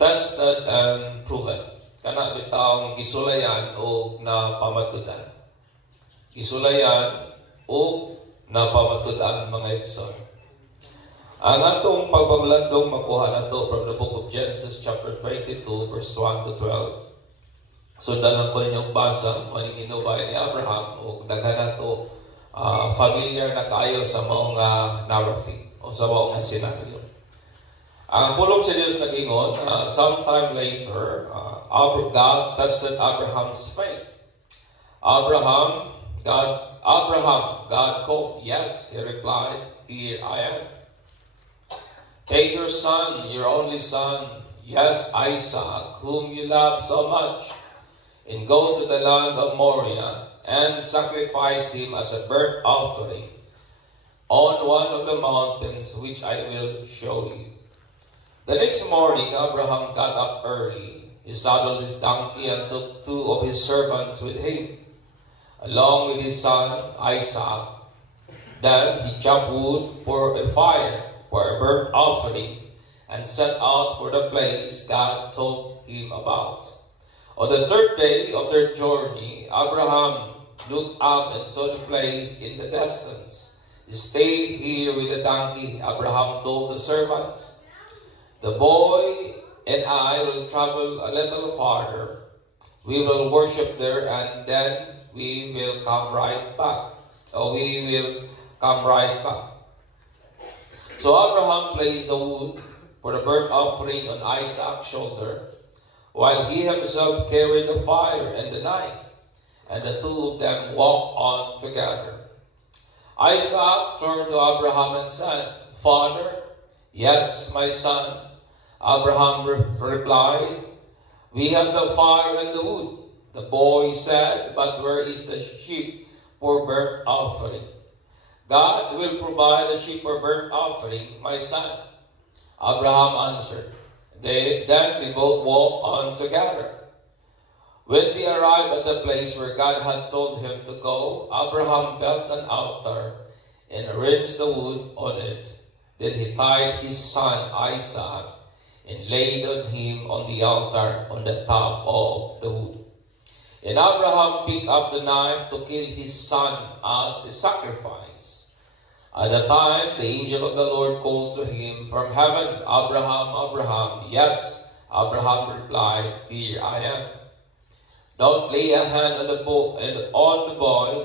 tested and proven. Kana bitawng gisulayan o napamatudan. Gisulayan o napamatudan mga igsoon. Ang atong pagpamlandong makuha na to from the book of Genesis chapter 22 verse 1 to 12. So dalang ko ninyong basa, maning inubay ni Abraham o daghan na to familiar na kayo sa mga narrative o sa mga senaryo. Ang pulong si Diyos nag-ingon, sometime later, God tested Abraham's faith. Abraham, God called. Yes, he replied, here I am. Take your son, your only son, yes, Isaac, whom you love so much, and go to the land of Moriah and sacrifice him as a burnt offering on one of the mountains which I will show you. The next morning, Abraham got up early. He saddled his donkey and took 2 of his servants with him, along with his son Isaac. Then he chopped wood for a fire, for a burnt offering, and set out for the place God told him about. On the 3rd day of their journey, Abraham looked up and saw the place in the distance. Stay here with the donkey, Abraham told the servants. The boy and I will travel a little farther. We will worship there and then we will come right back. So Abraham placed the wood for the burnt offering on Isaac's shoulder, while he himself carried the fire and the knife, and the 2 of them walked on together. Isaac turned to Abraham and said, Father, yes, my son. Abraham replied, we have the fire and the wood. The boy said, but where is the sheep for burnt offering? God will provide a sheep for burnt offering, my son. Abraham answered. Then they both walked on together. When they arrived at the place where God had told him to go, Abraham built an altar and arranged the wood on it. Then he tied his son Isaac and laid him on the altar on the top of the wood. And Abraham picked up the knife to kill his son as a sacrifice. At the time, the angel of the Lord called to him from heaven, Abraham, Abraham. Yes, Abraham replied, here I am. Don't lay a hand on the boy,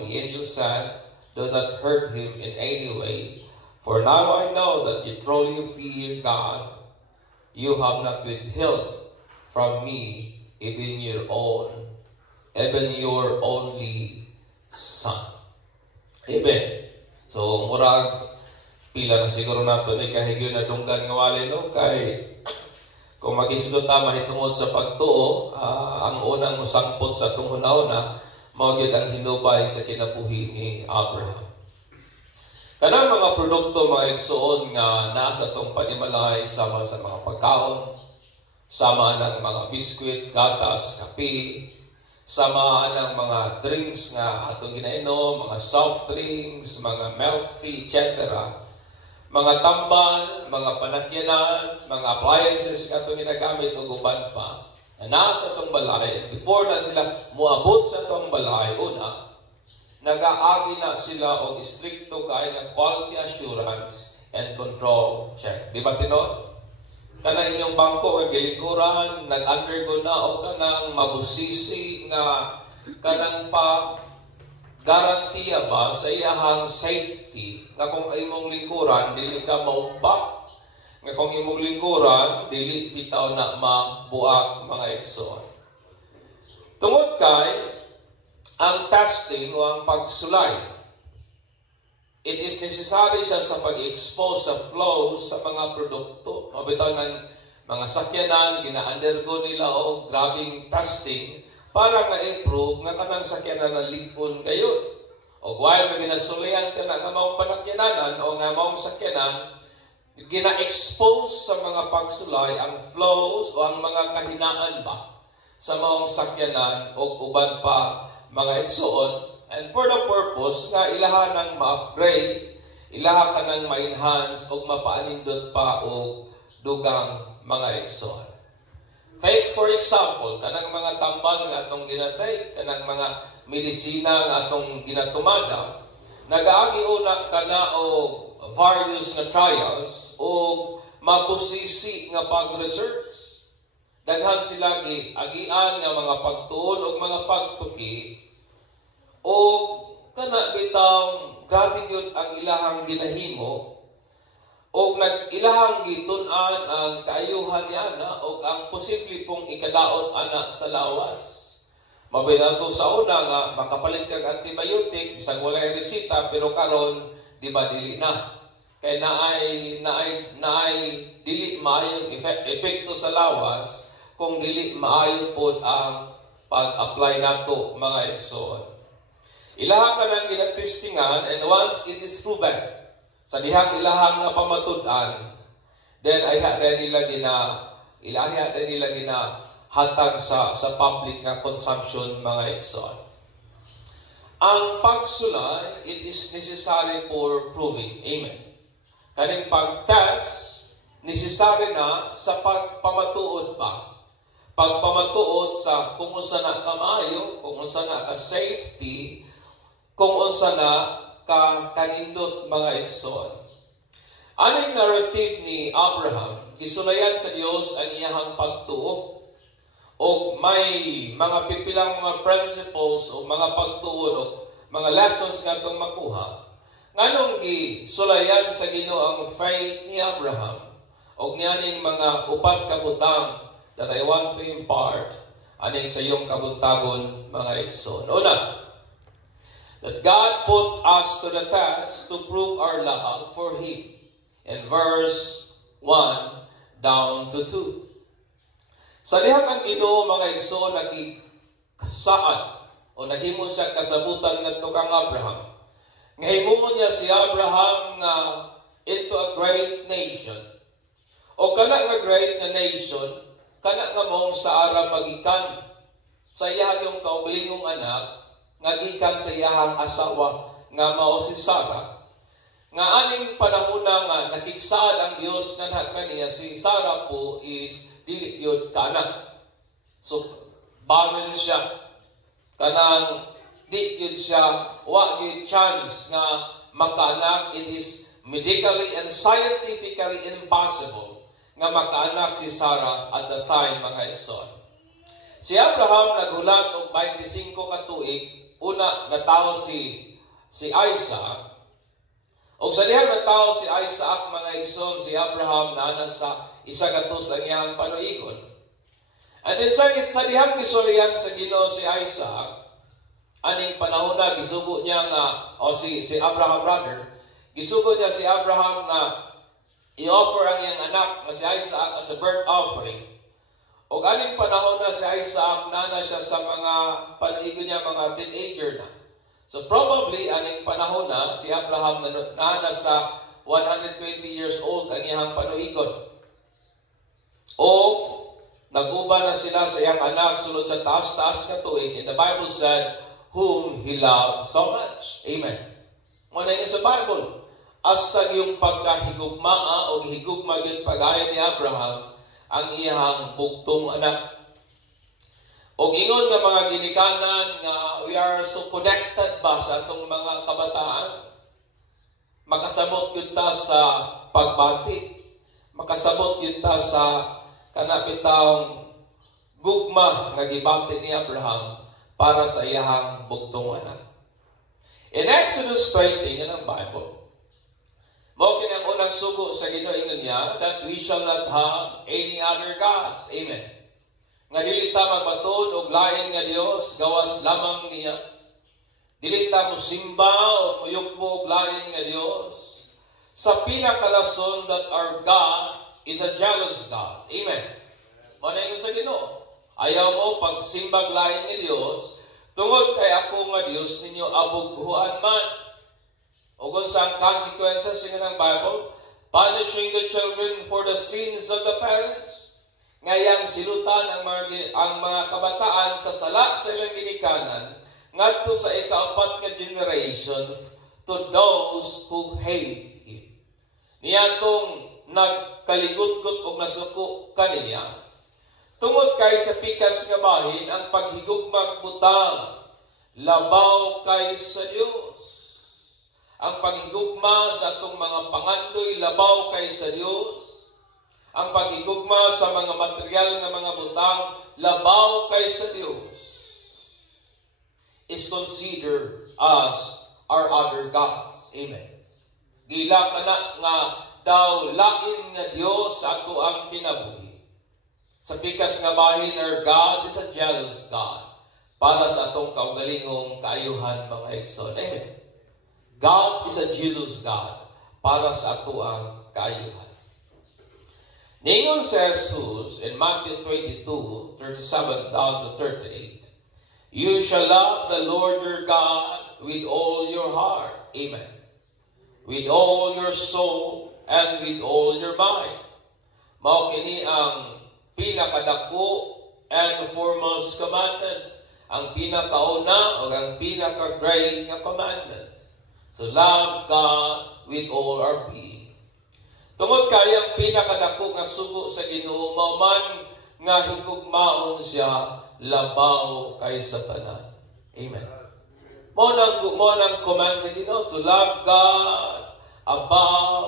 the angel said. Do not hurt him in any way. For now I know that you truly fear God. You have not withheld from me even your only son. Amen. So, murag pila na siguro nato ni kahigyo na dunggan nga wali no kay kung magisgot ta mahitungod sa pagtuo, ang unang musangpot sa atong hunahuna mao gyud ang hinubay sa kinabuhi ni Abraham. Kanang mga produkto mga igsoon nga nasa tong panimalay sama sa mga pagkaon, sama ng mga biskwit, gatas, kape, sama ng mga drinks nga atong ginainom, mga soft drinks, mga milk tea, etc. Mga tambal, mga panakyanan, mga appliances nga atong ginagamit o guban pa, na nasa tong balay. Before na sila muabot sa tong balay, una, nag-aagi na sila og stricto kay nga quality assurance and control check. Di ba tinon? Kanang inyong bangko nga gilikuran, nag-undergo na o kanang mabusisi nga kanang pa garantiya ba sa iyahang safety nga kung imong likuran dili ka maumpak, nga kung imong likuran dili bitaw na mabuak mga igsoon. Tungod kay ang testing o ang pagsulay, it is necessary siya sa pag-expose sa flows sa mga produkto. Mabitaw ng mga sakyanan, gina-undergo nila o grabing testing para nga-improve nga kanang sakyanan na ligon gayon. O while nga ginasulihan ka na nga maong panakyananan o nga maong sakyanan, gina-expose sa mga pagsulay ang flows o ang mga kahinaan ba sa maong sakyanan o uban pa mga igsoon, and for the purpose nga ilaha nang ma-upgrade, ilaha ka nang ma-enhance o mapaanindot pa o dugang mga igsoon. Take for example, kanang mga tambal nga atong ginatake, kanang mga medisina nga atong ginatumada, nagaagi una kana o various nga trials o mapusisi nga pag-research. Daghan sila agian nga mga pagtuon o mga pagtuki o kana bitaw grabe gyud ang ilahang ginahimo o nag-ilahang gitun-an ang kaayuhan ni ana o ang posible pong ikadaot ana sa lawas. Mabinato sa una nga makapalit kag antibiotic bisag walay resita pero karon di ba dili na. Kay naay dili maayong epekto sa lawas kung dili maayo pod ang pag-apply nato mga igsoon. Ilaha ka nang ginatestingan and once it is proven sa dihang ilahang nga pamatud-an, then ilaha nila gina hatag sa public nga consumption mga igsoon. Ang pagsulay, it is necessary for proving. Amen. Kaning pag-test, necessary na sa pagpamatuod pa. Pagpamatuod sa kung unsa na kamayo, kung unsa na ka safety, kung unsa na kanindot mga igsoon. Aning narrative ni Abraham, isulayan sa Dios ang iyahang pagtuo o may mga pipilang mga principles o mga pagtuo o mga lessons nga itong makuha. Nganong gisulayan sa Ginoo ang faith ni Abraham o niyaning mga upat kabutang that I want to impart aning sa iyong kabuntagon mga igsoon. Una, that God put us to the test to prove our love for Him. In verse 1 down to 2. Sa dihang ang Ginoo mga igsoon nagsaad o naghimo siya kasabutan ngadto kang Abraham. Nga himuon niya si Abraham nga into a great nation. O kana nga great nga nation, kana nga mong sa ara magikan sa iyang kaugalingong anak nga gikan sa iyahang asawa nga mao si Sarah. Nga aning panahon nga nakigsaad ang Dios nga kaniya si Sarah po is dili gyud kana. So barren siya. Kanang di gyud siya wa gyud chance nga makaanak. It is medically and scientifically impossible nga makaanak si Sarah at the time mga igsoon. Si Abraham naghulat og 25 ka tuig. Una, natawo si Isaac. O sa dihang natawo si Isaac, mga igsoon, si Abraham na sa isa katus ang iyang panuigon. And then sa dihang gisulian sa Ginoo si Isaac, aning panahon na gisugo niya nga, o si Abraham brother, gisugo niya si Abraham nga i-offer ang iyang anak na si Isaac as a burnt offering. O galing panahon na si Isaac, nana siya sa mga panuigon niya, mga teenager na. So probably, aning panahon na, si Abraham nana sa 120 years old ang iyang panuigon. O nag-uba na sila sa iyang anak sulod sa taas-taas ka tuig. And the Bible said, whom He loved so much. Amen. Muna yun sa Bible. Hasta yung pagkahigugmaa o higugma yun pag-ayon ni Abraham, ang iyang bugtong anak. O ingon nga mga ginikanan nga we are so connected ba sa atong mga kabataan. Makasabot yun ta sa pagbati. Makasabot yun ta sa kanapitang gugma nga gibati ni Abraham para sa iyang bugtong anak. In Exodus 20 nga ng Bible, mao kini ang unang sugo sa Ginoo ingon niya that we shall not have any other gods. Amen. Nga dili ta magbaton og lain nga Dios gawas lamang niya. Dili ta mosimba o muyukbo og lain nga Dios. Sa pinakalason that our God is a jealous God. Amen. Mao na ingon sa Ginoo. Ayaw mo pagsimbag lain nga Dios tungod kay ako nga Dios ninyo abughuan man. O kung saan consequences yun ng Bible, punishing the children for the sins of the parents. Ngayang silutan ang mga kabataan sa sala sa ilang ginikanan ngadto sa ika-4 nga generation to those who hate Him. Niyatong nagkaligot-got o nasuko kaniya Tungod kay sa pikas nga bahin, ang paghigugmang butang, labaw kay sa Dios. Ang paghigugma sa atong mga pangandoy, labaw kay sa Dios. Ang paghigugma sa mga material nga mga butang, labaw kay sa Dios. Is considered as our other gods. Amen. Gila ka na nga daw lain nga Dios sa ato ang kinabuhi. Sa pikas nga bahin, our God is a jealous God para sa atong kaugalingong kaayuhan mga igsoon. Amen. God is a jealous God para sa ato ang kaayuhan. Ningon si Jesus in Matthew 22, 37 down to 38, you shall love the Lord your God with all your heart. Amen. With all your soul and with all your mind. Mao kini ang pinakadako and foremost commandment. Ang pinakauna o ang pinaka-great na commandment. To love God with all our being. Tungod kayang pinakadako nga sugo sa Ginoo, mao man nga higugmaon siya, labaw kay sa tanan. Amen. Mo nang command sa Ginoo to love God above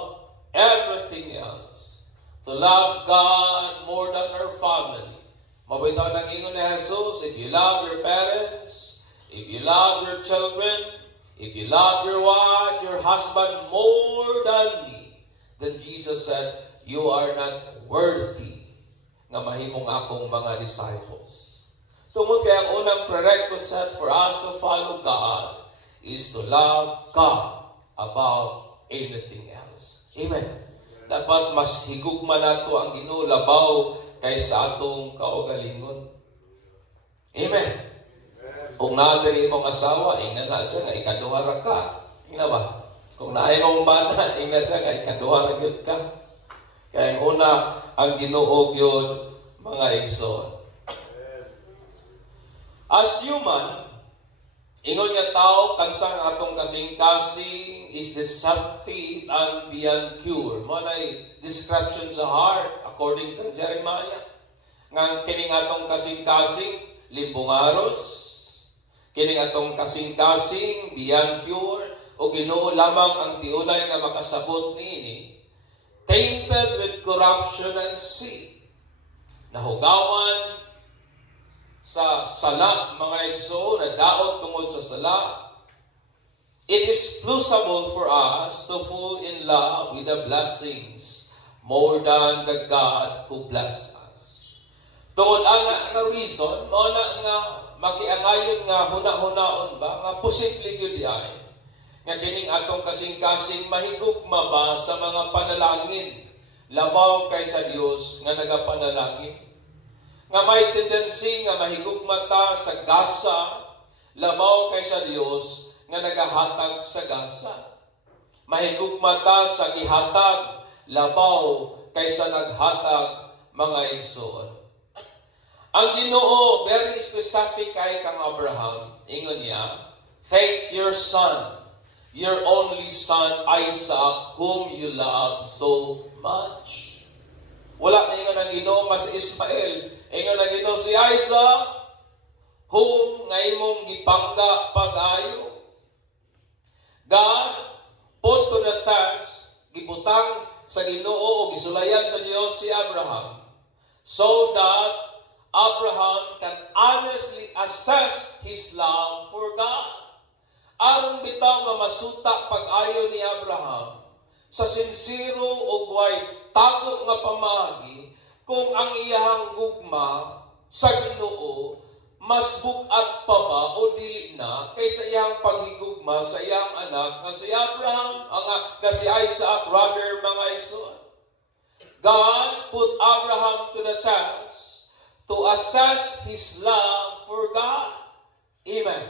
everything else. To love God more than our family. Mabitaw nang ingon ni Jesus, if you love your parents, if you love your children, if you love your wife, your husband more than me, then Jesus said, you are not worthy nga mahimong akong mga disciples. Tungod kaya ang unang prerequisite for us to follow God is to love God above anything else. Amen. Dapat mas higugma nato ang Ginoo labaw kaysa atong kaugalingon. Amen. Kung naadiri mong asawa, ingnan na siya nga ikaduha ra ka. Ingnan ba? Kung naay mong bata, ingnan siya nga ikaduha ra gyud ka. Kaya ang una, ang Ginoo gyud mga igsoon. As human, ingon nga tao, kansang atong kasing-kasing is deceptive and beyond cure. Mo na'y description sa heart, according to Jeremiah. Nga kining atong kasing-kasing, limbungaros. Kining atong kasing-kasing, beyond cure. O Ginoo lamang ang tiulay nga makasabot niini. Tainted with corruption and sin. Nahugawan sa sala, mga igsoon, na daot tungod sa sala. It is plausible for us to fall in love with the blessings more than the God who bless us. Tungod ang reason, mo na nga makiangayon nga huna-hunaon ba, nga posible yun ay, nga kining atong kasing-kasing mahigugma ba sa mga panalangin, labaw kay sa Dios nga nagapanalangin. Nga may tendency nga mahigugma ta sa gasa, labaw kay sa Dios nga nagahatag sa gasa. Mahigugma ta sa gihatag, labaw kaysa naghatag mga igsoon. Ang Ginoo very specific kay kang Abraham. Ingon niya, take your son, your only son Isaac, whom you love so much. Wala na ingon ang Ginoo mas Ismael. Ingon ang Ginoo si Isaac, whom nga imong gipangga pag-ayo. God put to the test, gibutang sa Ginoo o gisulayan sa Dios si Abraham, so that Abraham can honestly assess his love for God. Aron bitaw nga masuta pag-ayo ni Abraham sa sincero o way tago nga pamagi kung ang iyang gugma sa Ginoo mas bugat pa ba o dili na kaysa iyang paghigugma sa iyang anak nga si Abraham, nga si Isaac, rather mga igsoon. God put Abraham to the test to assess his love for God. Amen.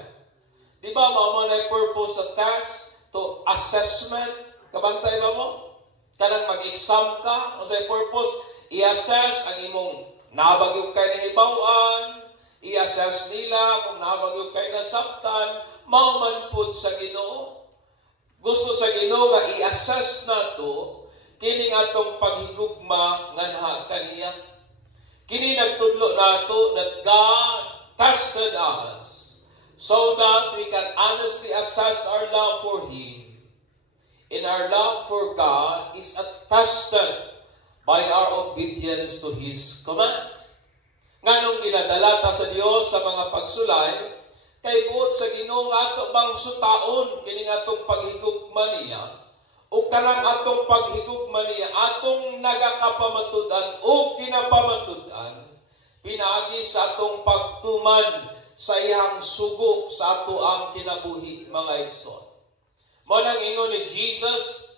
Di ba mao na purpose sa test to assessment? Kabantay ba mo? Kanang mag-exam ka, o sa purpose, i-assess ang imong nabagyog kay na hibaw-an, i-assess nila kung nabagyog kay nasabtan, mauman po sa Ginoo. Gusto sa Ginoo nga i-assess nato kining atong paghigugma nga naha kaniya. Kini nagtudlo nato that God tested us so that we can honestly assess our love for Him. And our love for God is attested by our obedience to His command. Nganong ginadala ta sa Dios sa mga pagsulay, kay buot sa Ginoo nga ato bang sutaon kini atong paghigugma niya, o kanang atong paghigugma niya atong nagakapamatud-an o kinapamatud-an, pinaagi sa atong pagtuman sa iyang sugo sa ato ang kinabuhi, mga igsoon. Mo nang ingon ni Jesus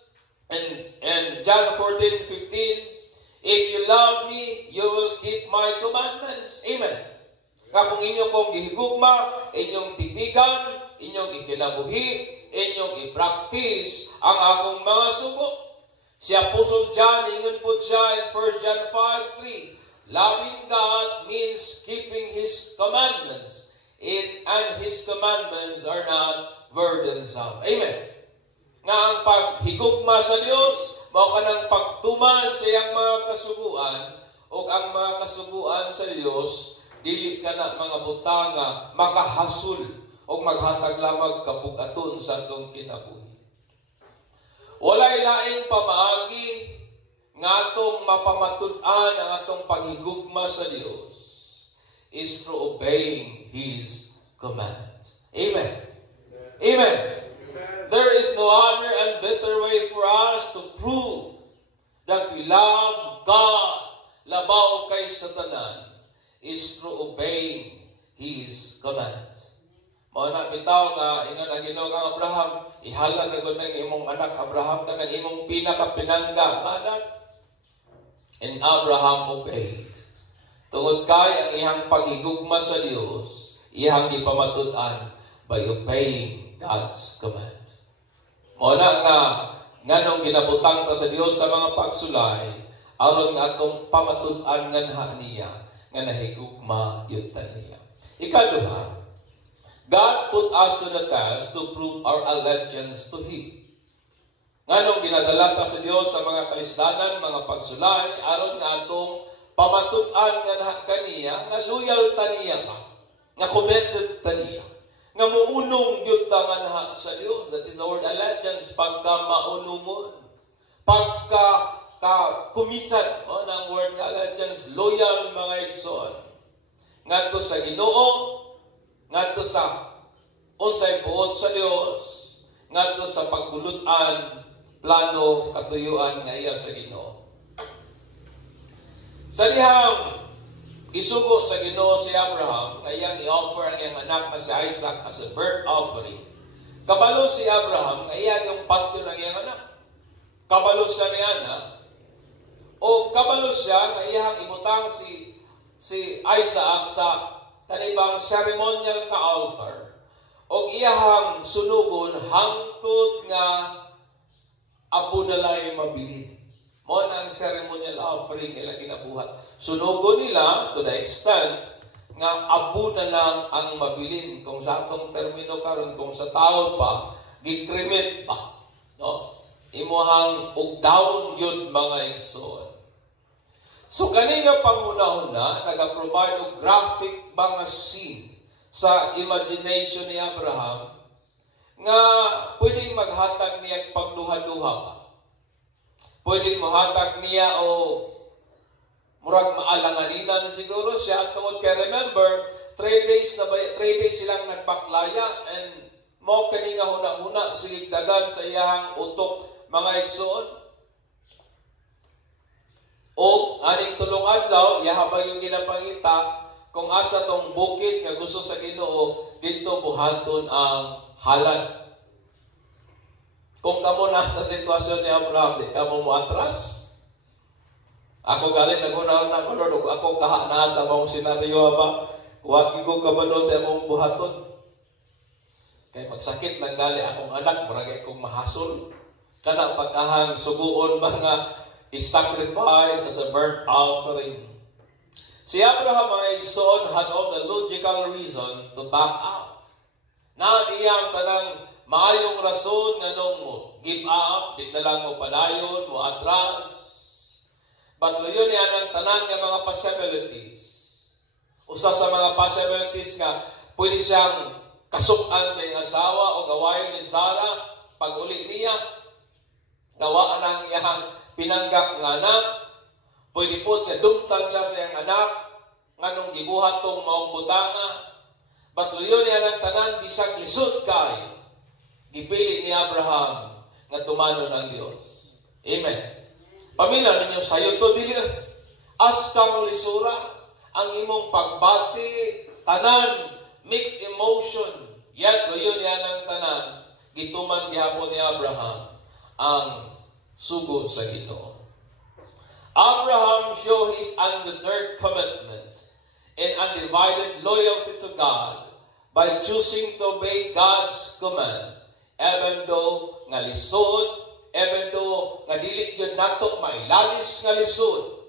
in John 14:15, if you love me, you will keep my commandments. Amen. Nga kung inyo kong gihigugma, inyong tipigan, inyong ikinabuhi, inyong i-practice ang akong mga sugo. Si Apostle John, ingon po siya in 1 John 5:3, loving God means keeping His commandments, and His commandments are not burdensome. Amen. Nga ang paghigugma sa Dios, mao kanang pagtuman sa iyang mga kasuguan, o ang mga kasuguan sa Dios, dili kana mga butanga makahasol o maghatag lamang kabugaton sa atong kinabuhi. Walay laing pamaagi nga atong mapamatud-an ang atong paghigugma sa Dios is through obeying His command. Amen. Amen. There is no other and better way for us to prove that we love God labaw kay Satanan is through obeying His commands. Mao na bitaw nga ingon ang Ginoo kang Abraham, ihalad na gud ng imong anak Abraham kanang imong pinakapinangga anak. And Abraham obeyed. Tungod kay ang ihang paghigugma sa Dios, ihang gipamatud-an by obeying God's command. Mao na nga nganong ginabutang ta sa Dios sa mga pagsulay aron nga atong pamatud-an nganha niya nga nahigugma yun niya. Ikaduha, God put us to the test to prove our allegiance to Him. Nganong ginadala ta sa Dios sa mga kalisdanan, mga pagsulay, aron nga atong pamatud-an nga kaniya, nga loyal ta niya pa, nga committed ta niya, nga muunong yun ta nga sa Dios. That is the word allegiance, pagka maunumon, pagka committed, ng word nga allegiance, loyal, mga igsoon, ngadto sa Ginoo, ngadto sa unsay buot sa Dios, ngadto sa pagbulutan, plano, katuyuan nga iya sa Ginoo. Sa dihang isugo sa Ginoo si Abraham, nga iyang i-offer ang iyang anak na si Isaac as a burnt offering, kabalo si Abraham nga iyang yung patyo ng iyang anak. Kabalo siya ni anak, o kabalo siya nga iyang ibutang si Isaac sa kanibang ceremonial ka altar, o iyang sunugon hangtod nga apo nalay mabilin. Mo na ang ceremonial offering nila ginabuhat. Sunugon nila to the extent nga apo na lang ang mabilin. Kung sa atong termino karon, kung sa tao pa, gikremit pa. No? Imuhang ugdawon yun, mga igsoon. So kani nga panghuna-huna, nag-provide og graphic mga scene sa imagination ni Abraham nga pwedeng maghatag niya pagduha-duha pa. Pwedeng mahatag niya o murag maalanganinan siguro siya tungod kay remember 3 days silang nagbaklaya, and mo kani nga huna-huna siligdagan sa iyang utok, mga igsoon. O aning tulong adlaw yahabay yung ginapangita kung asa tong bukid nga gusto sa Ginoo dito buhaton ang halad. Kung kamo na sa sitwasyon ni Abraham, di kamo mo atras. Ako galing nagunaw na ko Lord, ako kaha na sa mong senaryo ba, huwag ko kabalon sa imong buhaton. Kay magsakit lang gali akong anak, murag akong mahasol. Kana pagkahang suguon mga is sacrificed as a burnt offering. Si Abraham, mga igsoon, had all the logical reason to back out. Na niyang tanang maayong rason nga nung mo give up, di na lang mo padayon, mo atras. Batluyon niya ng tanan nga mga possibilities. Usa sa mga possibilities nga pwede siyang kasukan sa iyang asawa o gawayon ni Sarah pag uli niya. Gawaan ang iyang pinanggap nga anak. Pwede po nga dumtan siya sa iyang anak nganong gibuhat tong maong butanga. Batluyon niya ng tanan bisag lisod kay gipili ni Abraham nga tumanon ang Dios. Amen. Pamina ninyo sayo to dili askang lisura ang imong pagbati tanan mixed emotion yet luyon niya ng tanan gituman gihapon ni Abraham ang sugo sa Ginoo. Abraham show his undeterred commitment and undivided loyalty to God by choosing to obey God's command even though nga lisod, even though nga dili gyud nato mailalis nga lisod,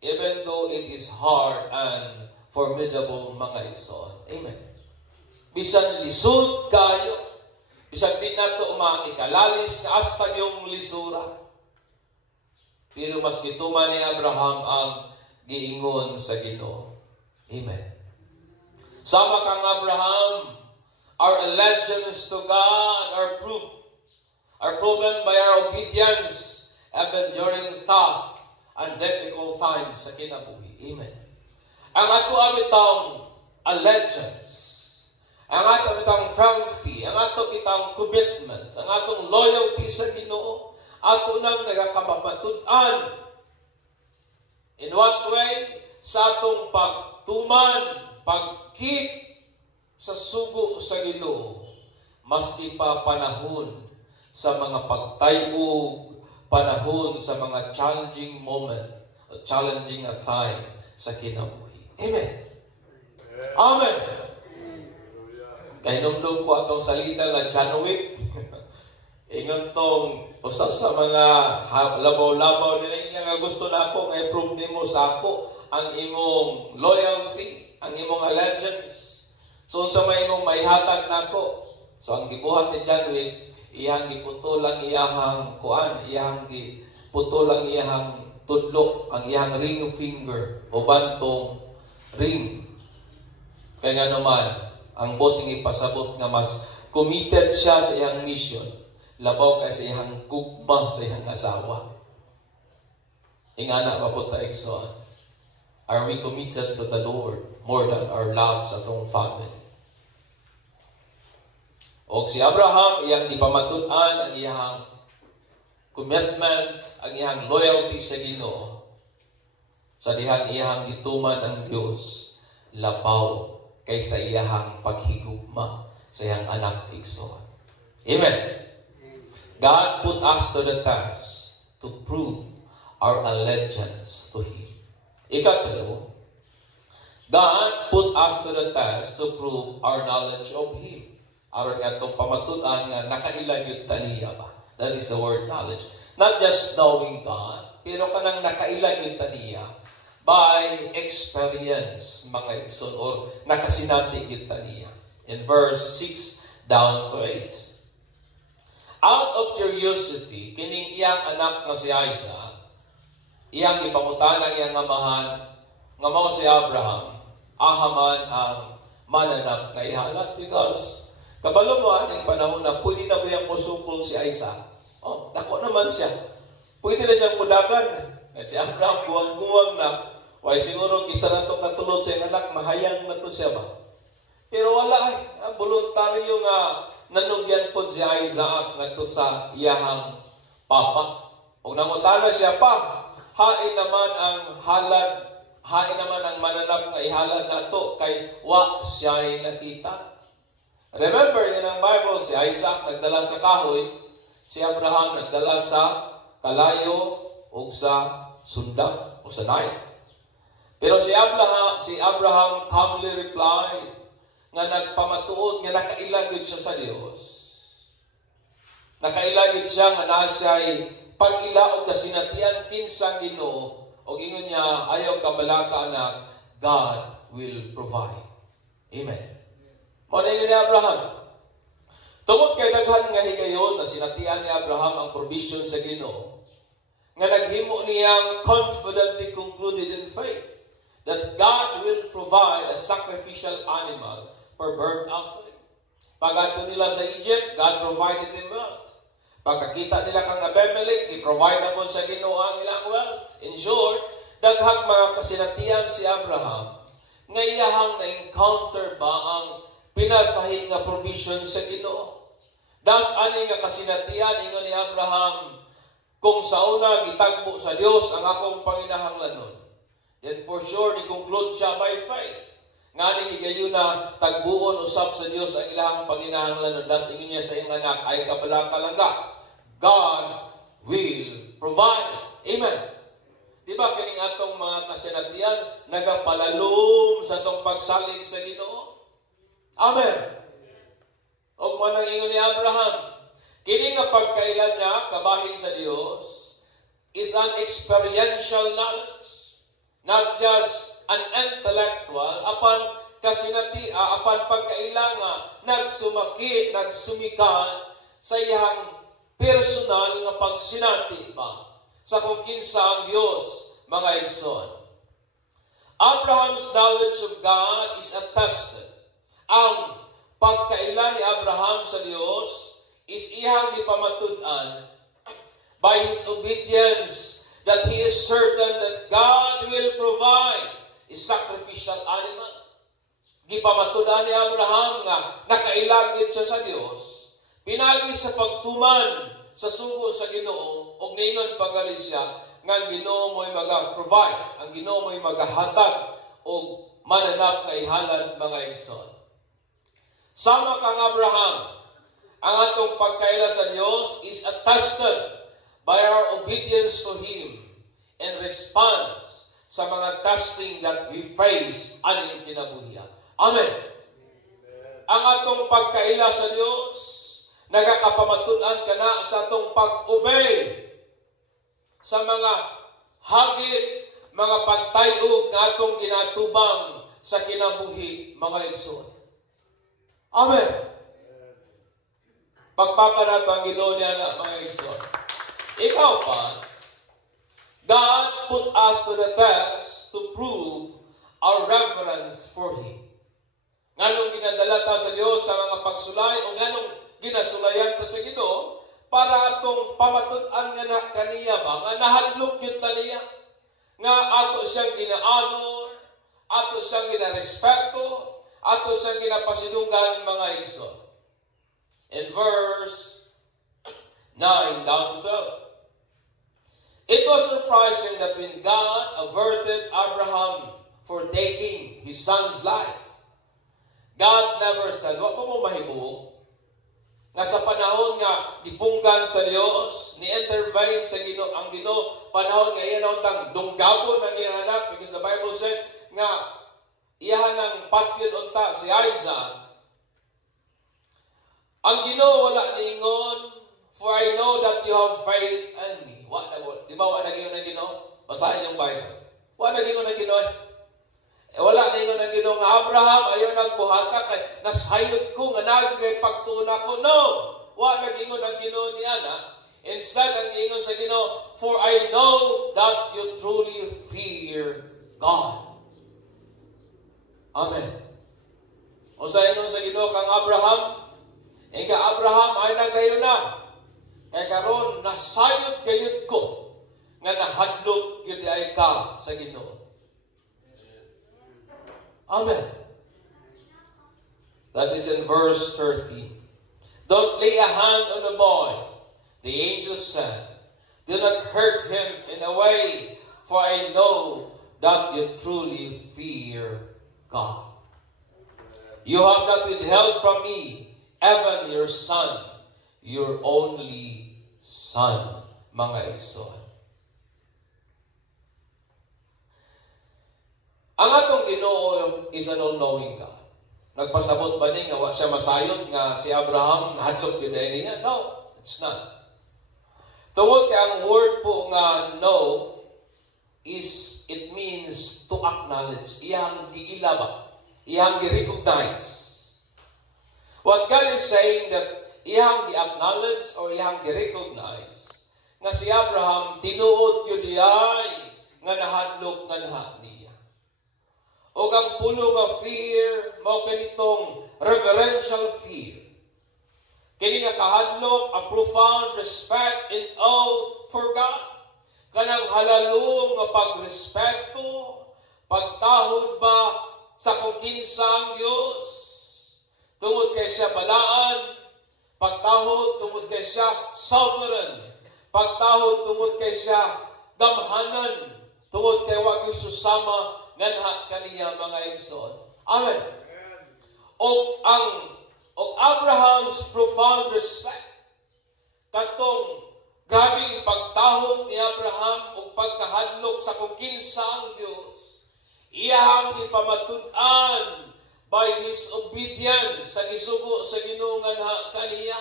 even though it is hard and formidable mga igsoon. Amen. Bisan lisod kayo, bisan di nato maikalalis nga hasta yung lisura. Pero mas gituman ni Abraham ang giingon sa Ginoo. Amen. Sama kang Abraham, our allegiance to God are proven by our obedience even during tough and difficult times sa kinabuhi. Amen. Ang ato abitang allegiance, ang ato abitang frankty, ang ato abitang commitment, ang atong loyalty sa Ginoo, ato nang nagakamapatud-an. In what way? Sa atong pagtuman, pagkip sa sugo sa Ginoo, maski pa panahon sa mga pagtayog, panahon sa mga challenging moment, o challenging time sa kinabuhi. Amen. Amen. Kaya nung ko atong salita nga John Wick, ingon tong usa sa mga labaw-labaw nila nga gusto na ako nga i-prove nimo sa ako ang imong loyalty, ang imong allegiance. So sa may imong maihatag nako. So ang gibuhat ni John Wick, iyang giputol ang iyahang kuan, iyang giputol ang iyahang tudlo, ang iyang ring finger o bantong ring. Kaya naman, ang boting ipasabot nga mas committed siya sa iyang mission, labaw kay sa iyang gugma sa iyang asawa. Ingana pa po tayo igsoon. Are we committed to the Lord more than our love sa atong family? O si Abraham, iyang ipamatud-an ang iyang commitment, ang iyang loyalty sa Ginoo. Sa dihang iyang gituman ang Dios, labaw kaysa iyang paghigugma sa iyang anak igsoon. Amen. God put us to the task to prove our allegiance to Him. Ikatlo, God put us to the task to prove our knowledge of Him. Aron nga itong pamatunan nga nakailan yung taniya ba? That is the word knowledge. Not just knowing God, pero kanang nakailan yung taniya by experience, mga igsoon, or nakasinati yung taniya. In verse 6 down to 8. Out of curiosity, kining iyang anak nga si Isaac, iyang ipangutanang iyang amahan, nga mao si Abraham, ahaman ang mananap nga ihalat because kabalo mo aning panahon na pwede na ba yung musukol si Isaac? Oh, dako naman siya. Pwede na siyang mudagan. At si Abraham buwang-buwang na, why siguro isa na itong katulad sa anak, mahayang na to siya ba? Pero wala voluntaryo nga nanugyan po si Isaac nga to sa iyahang papa. O nangutana siya pa, hain naman ang mananap nga ihalad na to, kay wa siya'y nakita. Remember, yun ang Bible, si Isaac nagdala sa kahoy, si Abraham nagdala sa kalayo o sa sundang o sa knife. Pero si Abraham calmly replied nga nagpamatuod nga nakailagid siya sa Dios. Nakailagid siya nga nasiya'y pag-ilaog kasinatian kinsang Ginoo o ingon niya ayaw kabalaka anak, God will provide. Amen. Mao ni Abraham. Tungod kay daghan nga higayon na sinatian ni Abraham ang provision sa Ginoo. nga naghimo niyang confidently concluded in faith that God will provide a sacrificial animal for burnt offering. Pag-ato nila sa Egypt, God provided them wealth. Pagkakita nila kang Abimelech, i-provide na po sa Ginoo ang ilang wealth. In short, daghang mga kasinatian si Abraham, nga iyahang na-encounter ba ang pinasahi nga provision sa Ginoo. Das ani nga kasinatian ingon ni Abraham, kung sa una gitagbo sa Dios ang akong panginahanglanon, then for sure ni-conclude siya by faith. Nga ni higayuna tagbuon usab sa Dios ang ilahang panginahanglanon. Das ingon niya sa iyong anak, ay kabalaka-langga, God will provide. Amen. Diba kining atong mga kasinatian nagapalalom sa atong pagsalig sa Ginoo? Amen. O manang ingon ni Abraham, kini nga pagkailan niya kabahin sa Dios is an experiential knowledge, not just an intellectual. Apan pagkailanga nagsumikat sa iyang personal nga pagsinati pa sa kung kinsa ang Dios, mga igsoon. Abraham's knowledge of God is attested. Ang pagkaila ni Abraham sa Dios is iyang ipamatud-an by his obedience that he is certain that God will provide a sacrificial animal. Gipamatud-an ni Abraham nga nakailagid siya sa Dios, pinagi sa pagtuman sa sugo sa Ginoo, og ningon pagali siya nga ang Ginoo mo'y mag-provide, ang Ginoo mo'y maghatag og mananap nga ihalad, mga igsoon. Sama kang Abraham, ang atong pagkaila sa Dios is attested by our obedience to Him and response sa mga testing that we face aning kinabuhi. Amen. Ang atong pagkaila sa Dios nagakapamatud-an kana sa atong pag-obey sa mga hagit, mga pagtayog nga atong ginatubang sa kinabuhi, mga igsoon. Amen. Pagpaka na ito ang Ginoo niya na, mga igsoon. Ikaw pa, God put us to the test to prove our reverence for Him. Nganong ginadala ta sa Dios sa mga pagsulay o nganong ginasulayan ta sa Ginoo para atong pamatud-an nga na kaniya ba nga nahadlok gyud ta niya nga ato siyang ginaanor, ato siyang ginarespeto, ato siyang ginapasidunggan, mga igsoon. In verse 9 down to 12. It was surprising that when God averted Abraham for taking his son's life, God never said, "Wa pa mo mahimo." Nga sa panahon nga gipunggan sa Dios, ni-intervene sa Ginoo, ang Ginoo, panahon nga iyan tang dunggabon ang iyang anak, because the Bible said nga iyahan ng patyod unta si Isaac. Ang Ginoo wala niingon, "For I know that you have faith in me." Di ba wala nagingon ng Ginoo? Basahin yung Bible. Wala nagingon ng Ginoo. Wala nagingon ng Ginoo nga Abraham ayaw nagbuhata kay nasayod ko nga nagay pagtuna ko. No! Wala nagingon ng Ginoo niya na. Instead, ang giingon sa Ginoo, "For I know that you truly fear God." Amen. O sa ingon sa Ginoo kang Abraham, ika Abraham ay nagayon na. Kaya karon nasayod gayud ko nga nahadlok gyud ay ka sa Ginoo. Amen. That is in verse 13. Don't lay a hand on the boy. The angel said, "Do not hurt him in a way, for I know that you truly fear God. You have not withheld from me even your son, your only son," mga igsoon. Ang atong Ginoo is an all-knowing God. Nagpasabot ba ni nga wa siya masayod nga si Abraham nahadlok gyud niya? No, it's not. Tungod kay ang word po nga know is, it means to acknowledge. Iyang giila ba? Iyang gi-recognize. What God is saying that iyang gi-acknowledge or iyang gi-recognize nga si Abraham tinuod yun ay nga nahadlok nga naha niya. O ang puno nga fear, mao kanitong reverential fear. Kini nga kahadlok, a profound respect and awe for God. Kanang halalong nga pagrespeto, pagtahod ba sa kung kinsa ang Dios. Tungod kay siya balaan, pagtahod tungod kay siya sovereign, pagtahod tungod kay siya gamhanan, tungod kay wa gyud susama nganha kaniya mga igsoon. Amen. Og Abraham's profound respect katong grabing pagtahod ni Abraham og pagkahadlok sa kung kinsa ang Dios, iyang ipamatud-an by his obedience sa gisugo sa Ginoo nga kaniya.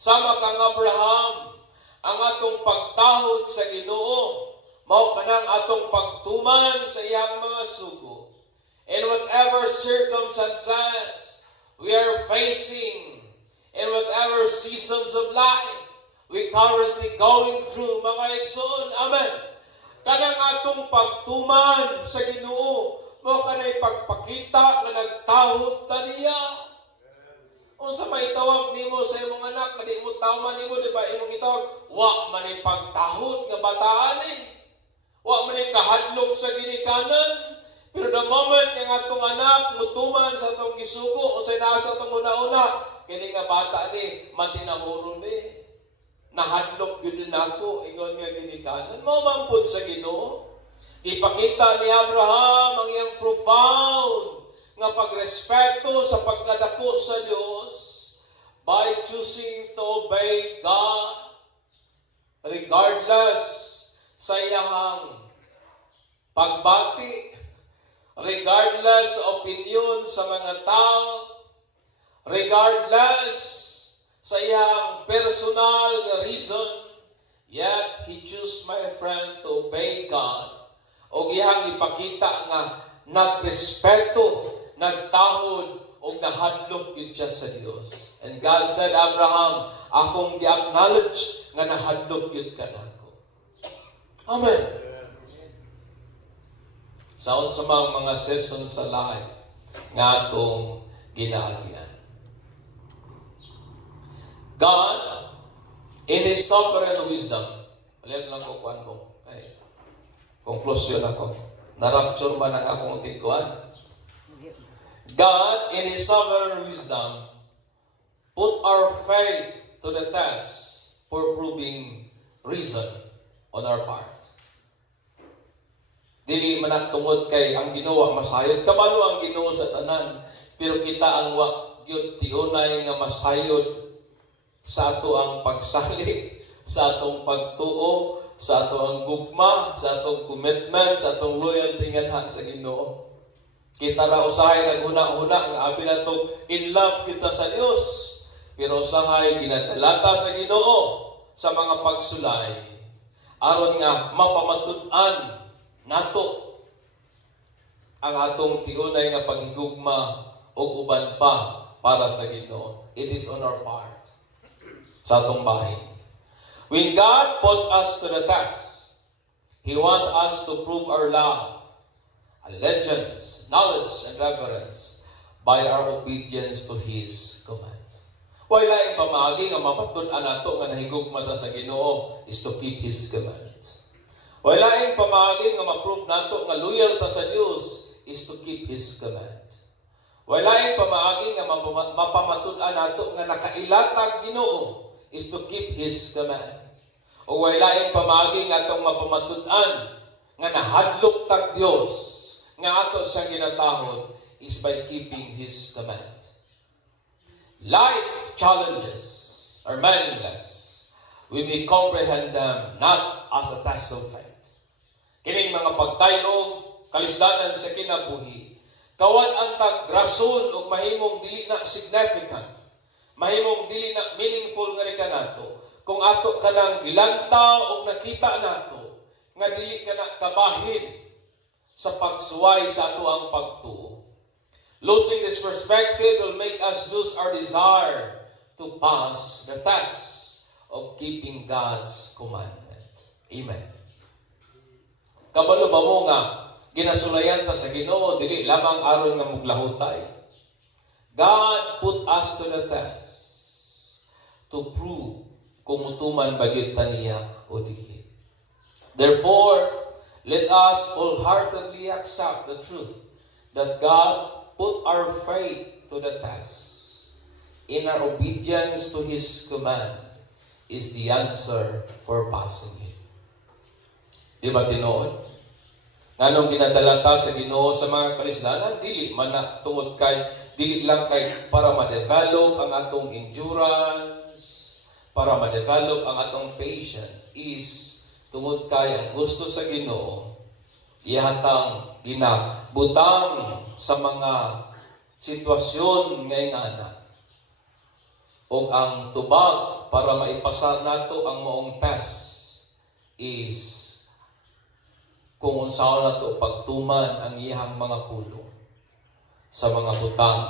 Sama kang Abraham, ang atong pagtahod sa Ginoo mao kanang atong pagtuman sa iyang mga sugo. In whatever circumstances we are facing, in whatever seasons of life we currently going through, mga igsoon, amen. Kanang atong pagtuman sa Ginoo mo kanay pagpakita nga nagtahod ta niya. Unsa may tawag nimo sa imong anak nga di mo tawman nimo, di ba? Imong itawag wa man ay pagtahod nga bataan eh. Wa man ay kahadlok sa ginikanan. Pero the moment nga atong anak mutuman sa atong gisugo unsay naa sa atong una-una, kini nga bata ni matinahuron ni. Nahadlok gyud nako ingon nga ginikanan. Mao man pud sa Ginoo. Ipakita ni Abraham ang iyang profound nga pagrespeto sa pagkadako sa Dios by choosing to obey God regardless sa iyang pagbati, regardless sa opinion sa mga tao, regardless sa iyang personal reason, yet he chose, my friend, to obey God. O iyang ipakita nga nagrespeto, nagtahod, o nahadlok yun siya sa Dios. And God said, Abraham, akong gi-acknowledge nga nahadlok yun ka nako. Amen. Sa mga season sa life nga atong ginaagian. God, in His sovereign wisdom, ulit lang ko kuhan mo. Conclusion ako. Na-rapture man ang akong tingkuhan. God, in His sovereign wisdom, put our faith to the test for proving reason on our part. Dili man tungod kay ang Ginoo masayod. Kabalo ang Ginoo sa tanan. Pero kita ang wa-gyud tiunay nga masayod sa ato ang pagsalig, sa atong pagtuo, sa atong gugma, sa atong commitment, sa atong loyalty nga sa Ginoo. Kita ra usahay naghuna-huna nga abi nato in love kita sa Dios, pero usahay ginadalata sa Ginoo sa mga pagsulay aron nga mapamatud-an nato ang atong tiunay nga paghigugma og uban pa para sa Ginoo. It is on our part sa atong bahin. When God puts us to the test, He wants us to prove our love, allegiance, knowledge, and reverence by our obedience to His command. Wala yung pamagi nga mapatud-an nato nga nahigugma ta sa Ginoo is to keep His command. Wala yung pamagi nga ma-prove nato nga loyal ta sa Dios is to keep His command. Wala yung pamagi nga mapamatud-an nato nga nakailatag Ginoo is to keep His command. O wala yung pamagi nga itong mapamatud-an nga nahadlok tag Dios nga ato siyang ginatahod is by keeping His command. Life challenges are meaningless when we comprehend them not as a test of faith. Kining mga pagtayog, kalisdanan sa kinabuhi, kawad ang tag-rason o mahimong dili na significant, mahimong dili na meaningful nga rika nato, kung ato ka nang gilantaw o nakita nato, nga dili ka na kabahin sa pagsuway sa ato ang pagtuo. Losing this perspective will make us lose our desire to pass the test of keeping God's commandment. Amen. Kabalo ba mo nga, ginasulayan ta sa Ginoo, dili lamang aron nga muglahutay. God put us to the test to prove kung mutuman ba gyud ta niya o dili. Therefore, let us wholeheartedly accept the truth that God put our faith to the test. In our obedience to His command is the answer for passing it. Di ba tinuod? Nganong ginadala ta sa Ginoo sa mga kalisdanan, dili man na tungod kay, dili lang kay para ma-develop ang atong endurance, para ma-develop ang atong patience, is tungod kay ang gusto sa Ginoo, ihatang ginabutang sa mga sitwasyon ngayong anak. O ang tubag para maipasa nato ang maong test is kung unsaon nato pagtuman ang iyang mga pulong sa mga butang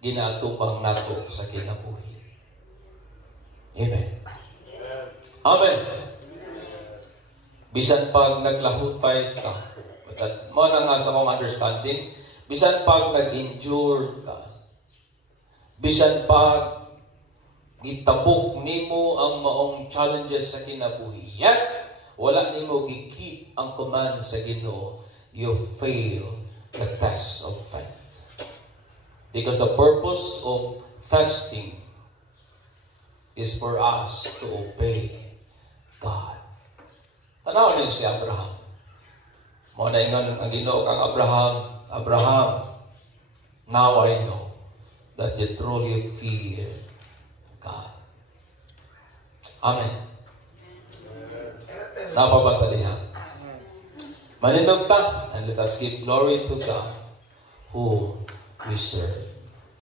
ginaatubang nato sa kinabuhi. Amen. Amen. Bisan pag naglahutay ka, mo na nga sa mong understanding, bisan pag nag-endure ka, bisan pag gitabok nimo ang maong challenges sa kinabuhi, yet wala nimo gikip ang command sa Ginoo, you fail the test of faith. Because the purpose of fasting is for us to obey God. Tanaw niyo si Abraham. Mo na ingon ang Ginoo kang Abraham, Abraham, now I know that you truly fear God. Amen. Napabatalihan. Manindog ta, and let us give glory to God who we serve.